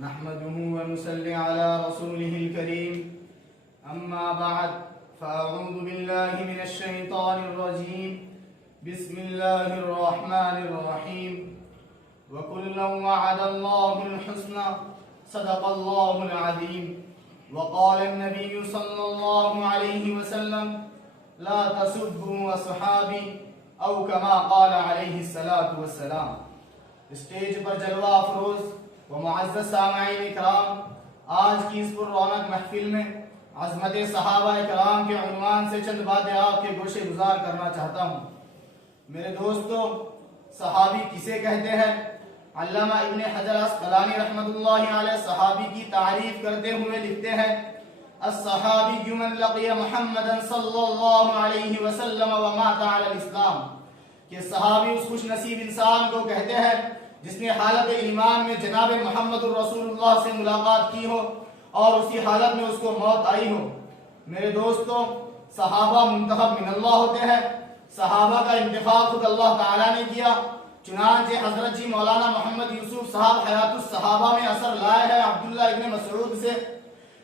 نحمده ونصلي على رسوله الكريم أما بعد فأعوذ بالله من الشيطان الرجيم بسم الله الرحمن الرحيم وكلا وعد الله الحسنى صدق الله العظيم وقال النبي صلى الله عليه وسلم لا تسبوا أصحابي او كما قال علیہ الصلاۃ والسلام۔ اسٹیج پر جلوہ افروز و معزز سامعین اکرام، آج کی اس پر رونق محفل میں عظمت صحابہ اکرام کے عنوان سے چند باتیں آپ کے گوشے گزار کرنا چاہتا ہوں۔ میرے دوستو، صحابی کسے کہتے ہیں؟ علامہ ابن حجر عسقلانی رحمۃ اللہ علیہ صحابی کی تعریف کرتے ہوئے لکھتے ہیں: الصحابی من لقی محمدا صلی اللہ علیہ وسلم ومات علی الاسلام، کہ صحابی اس خوش نصیب انسان کو کہتے ہیں جس نے حالت ایمان میں جناب محمد الرسول اللہ سے ملاقات کی ہو اور اسی حالت میں اس کو موت آئی ہو۔ میرے دوستو، صحابہ منتخب من اللہ ہوتے ہیں، صحابہ کا انتخاب خود اللہ تعالیٰ نے کیا۔ چنانچہ حضرت جی مولانا محمد یوسف صاحب حیات الصحابہ میں اثر لائے ہیں عبداللہ ابن مسعود سے۔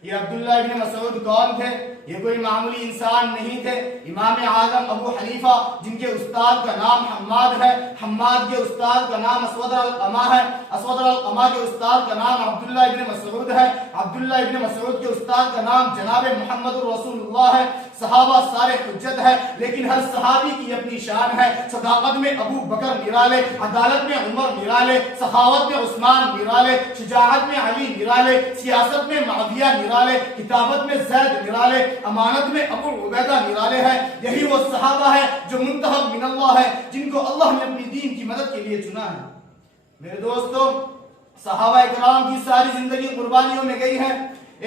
یہ عبداللہ ابن مسعود کون تھے؟ یہ کوئی معمولی انسان نہیں تھے۔ امام اعظم ابو حنیفہ، جن کے استاد کا نام حماد ہے، حماد کے استاد کا نام اسود القما ہے، اسود القما کے استاد کا نام عبداللہ ابن مسعود ہے، عبداللہ ابن مسعود کے استاد کا نام جناب محمد الرسول اللہ ہے۔ صحابہ سارے حجت ہے، لیکن ہر صحابی کی اپنی شان ہے۔ صداقت میں ابو بکر نرالے، عدالت میں عمر نرالے، سخاوت میں عثمان نرالے، شجاعت میں علی نرالے، سیاست میں معاویہ نرالے، کتابت میں زید نرالے، امانت میں ابو عبیدہ نرالے ہیں۔ یہی وہ صحابہ ہے جو منتخب من اللہ ہے، جن کو اللہ نے اپنی دین کی مدد کے لیے چنا ہے۔ میرے دوستو، صحابہ اکرام کی ساری زندگی قربانیوں میں گئی ہے۔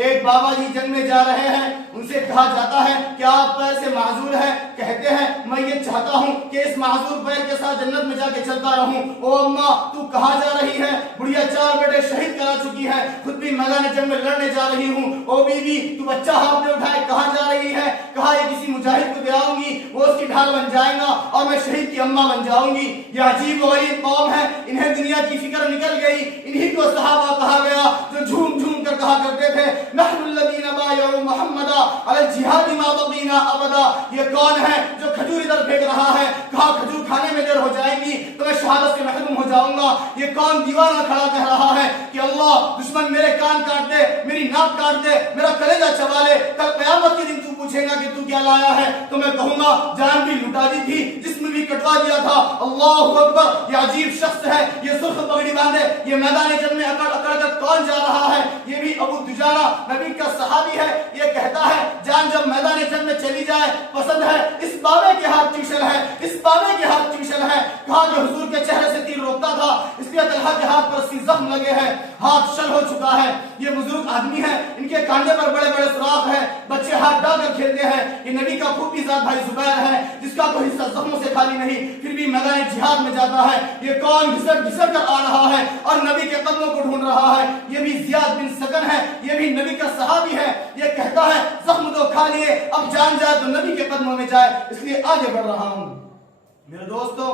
ایک بابا جی جنگ میں جا رہے ہیں، ان سے کہا جاتا ہے کہ آپ پیر سے معذور ہیں، کہتے ہیں میں یہ چاہتا ہوں کہ اس معذور پیر کے ساتھ جنت میں جا کے چلتا رہوں۔ او اماں، تو کہاں جا رہی ہے؟ بڑھیا 4 بیٹے شہید کرا چکی ہے، خود بھی میدان جنگ میں لڑنے جا رہی ہوں۔ او بیوی، تو بچہ ہاتھ میں اٹھائے کہاں جا رہی ہے؟ کہا یہ کسی مجاہد کو دے آؤں گی، وہ اس کی ڈھال بن جائے گا اور میں شہید کی اماں بن جاؤں گی۔ یہ عجیب و غریب قوم ہے، انہیں دنیا کی فکر نکل گئی۔ انہی کو صحابہ کہا گیا جو جھوم جھوم کر کہا کرتے تھے نحن الذین بایعوا محمدا علی الجہاد ما بقینا ابدا۔ یہ کون ہے جو کھجور ادھر پھینک رہا ہے؟ کہا کھجور کھانے میں دیر ہو جائے گی تو میں شہادت سے محروم ہو جاؤں گا۔ یہ کون دیوانہ کھڑا کہہ رہا ہے کہ اللہ دشمن میرے کان کاٹ دے، میری ناک کاٹ دے، میرا کلیجہ چبا لے، کل قیامت کے دن تو پوچھے گا کہ تو کیا لایا ہے؟ تو میں کہوں گا جان بھی لٹا دی تھی، جسم بھی کٹوا دیا تھا۔ اللہ اکبر! یہ عجیب شخص ہے، یہ سرخ پگڑی باندھے، یہ میدان جنگ میں اکڑ اکڑ کر کون جا رہا ہے؟ یہ بھی ابو دجانہ نبی کا صحابی ہے۔ یہ کہتا ہے جان جب میدان جنگ میں چلی جائے پسند ہے اس بابے کے ہاتھ چوشل ہے، اس بابے کے ہاتھ چوشل ہے۔ کہا کہ حضور کے چہرے سے تیر روکتا تھا، اس لیے طلحہ کے ہاتھ پر 80 زخم لگے ہیں، ہاتھ شل ہو چکا ہے۔ یہ بزرگ آدمی ہے، ان کے کاندھے پر بڑے بڑے سوراخ ہیں، بچے ہاتھ ڈال کر کھیلتے ہیں۔ یہ نبی کا پھوپھی زاد بھائی زبیر ہے، جس کا کوئی حصہ زخموں سے خالی نہیں، پھر بھی میدان جہاد میں جاتا ہے۔ یہ کون گھسٹ گھسٹ کر آ رہا ہے اور نبی کے قدموں کو ڈھونڈ رہا ہے؟ یہ بھی زیاد بن سکن ہے، یہ بھی نبی کا صحابی ہے۔ یہ کہتا ہے زخم تو کھا لیے، اب جان جائے تو نبی کے قدموں میں جائے، اس لیے آگے بڑھ رہا ہوں۔ میرے دوستو،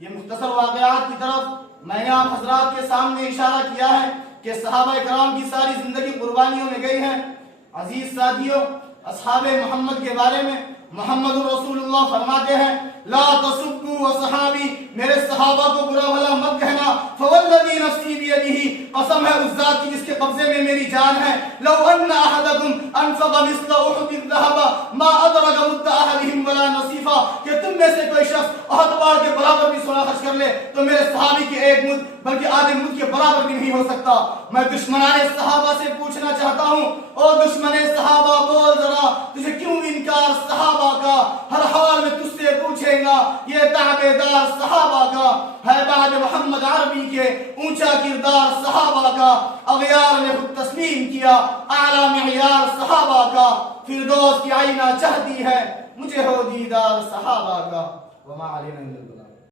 یہ مختصر واقعات کی طرف میں نے آپ حضرات کے سامنے اشارہ کیا ہے کہ صحابہ اکرام کی ساری زندگی قربانیوں میں گئی ہے۔ عزیز ساتھیو، اصحاب محمد کے بارے میں محمد رسول اللہ فرماتے ہیں لا تسبوا اصحابی، میرے صحابہ کو برا بھلا مت کہنا۔ فوالذی نفسی بیدہ، قسم ہے اس ذات کی جس کے قبضے میں میری جان ہے، لو ان احدکم انفق مثل احد الذهب ما ادرک مد احدهم ولا نصیفا، کہ تم میں سے کوئی شخص احد پہاڑ کے برابر بھی سونا خرچ کر لے تو میرے صحابی کی ایک مد بلکہ آدھے مد کے برابر بھی نہیں ہو سکتا۔ میں دشمنان صحابہ سے پوچھنا چاہتا ہوں، او دشمن صحابہ بول ذرا، تجھے کیوں انکار صحابہ کا؟ ہر حال میں تجھ سے پوچھے گا، یہ تابعدار صحابہ کا ہے، بعد محمد عربی کے اونچا کردار صحابہ کا، اغیار نے خود تسلیم کیا، اعلیٰ معیار صحابہ کا، فردوس کی آئینہ چاہتی ہے، مجھے ہو دیدار صحابہ کا۔ وما علینا الا